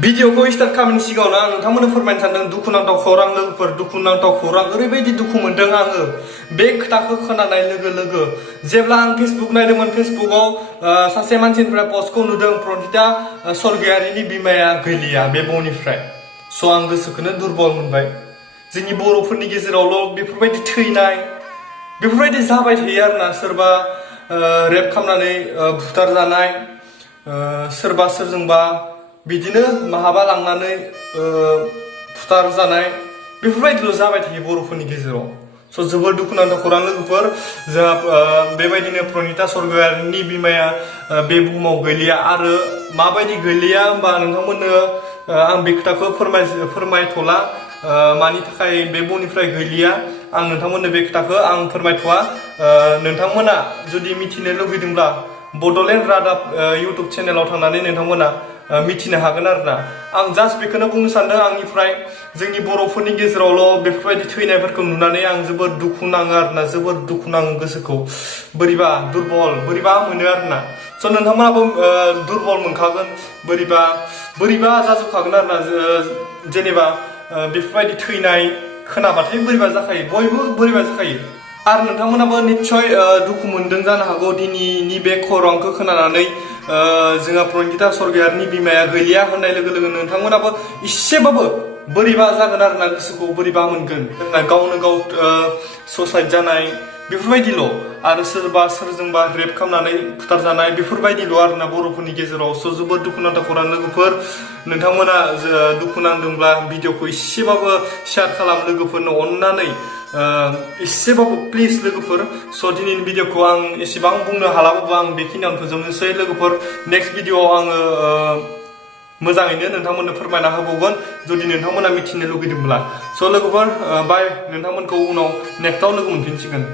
भिडिअखौ स्टार्ट खालामनायनि सिगाङावनो आं नोंथांमोननो फोरमायनो सानदों दुखुनांथाव खौरां लोगोफोर दुखुनांथाव खौरां ओरैबायदि दुखु मोनदों आङो बे खोथाखौ खोनानाय लोगो लोगो जेब्ला आं फेसबुक नायदोंमोन फेसबुकआव सासे मानसिनिफ्राय पस्टखौ नुदों प्रनिता स्वर्गियारिनि बिमाया गैलिया बे बुहुमनिफ्राय स' आं गोसोखौनो दुरबल मोनबाय जोंनि बर'फोरनि गेजेरावल' बेफोरबायदि थैनाय बेफोरबायदि जाबाय थायो आरोना सोरबा रेप खालामनानै बुथार जानाय सोरबा सोरजोंबा बिदिनो माहाबा लांनानै फुथार जानाय बेफोरबायदिल' जाबाय थायो बर'फोरनि गेजेराव स' जोबोर दुखुनांथाव खौरां लोगोफोर जोंहा बेबायदिनो प्रनिता स्वर्गियारिनि बिमाया बे बुहुमाव गैलिया आरो माबायदि गैलिया होमबा नोंथांमोननो आं बे खोथाखौ फोरमायथ'ला मानि थाखाय बे बुहुमनिफ्राय गैलिया आं नोंथांमोननो बे खोथाखौ आं फोरमायथ'वा नोंथांमोना जुदि मिथिनो लुगैदोंब्ला बड'लेण्ड रादाब इउटुब चेनेलाव थांनानै नोंथांमोना मिथिनो हागोन आरोना आं जास्ट बेखौनो बुंनो सानदों आंनिफ्राय जोंनि बर'फोरनि गेजेरावल' बेफोरबायदि थैनायफोरखौ नुनानै आं जोबोद दुखु नाङो आरोना जोबोद दुखु नाङो गोसोखौ बोरैबा दुरबल बोरैबा मोनो आरोना स' नोंथांमोनाबो दुरबल मोनखागोन बोरैबा जाजोबखागोन आरोना जेनेबा बेफोरबायदि थैनाय खोनाबाथाय बोरैबा जाखायो बयबो बोरैबा जाखायो आरो नोंथांमोनाबो निस्सय दुखु मोनदों जानो हागौ दिनैनि बे खौरांखौ खोनानानै जोंहा प्रनिता स्वर्गियारिनि बिमाया गैलिया होननाय लोगो लोगो नोंथांमोनाबो इसेबाबो बोरैबा जागोन आरोना गोसोखौ बोरैबा मोनगोन गावनो गाव सुसाइड जानाय बेफोरबायदिल' आरो सोरबा सोरजोंबा रेप खालामनानै फुथारजानाय बेफोरबायदिल' आरोना बर'फोरनि गेजेराव स' जोबोद दुखुनांथाव खौरां लोगोफोर नोंथांमोना दुखु नांदोंब्ला भिडिअखौ इसेबाबो शेयार खालाम लोगोफोरनो अननानै इसेबाबो प्लिज लोगोफोर स' दिनैनि भिडिअखौ आं एसेबां बुंनो हालाबाबो आं बेखिनियावनो फोजोबनोसै लोगोफोर नेक्स्ट भिडिअआव आङो मोजाङैनो नोंथांमोननो फोरमायना होबावगोन जुदि नोंथांमोना मिथिनो लुगैदोंब्ला स' लोगोफोर बाय नोंथांमोनखौ उनाव नेक्स्टआव लोगो मोनफिनसिगोन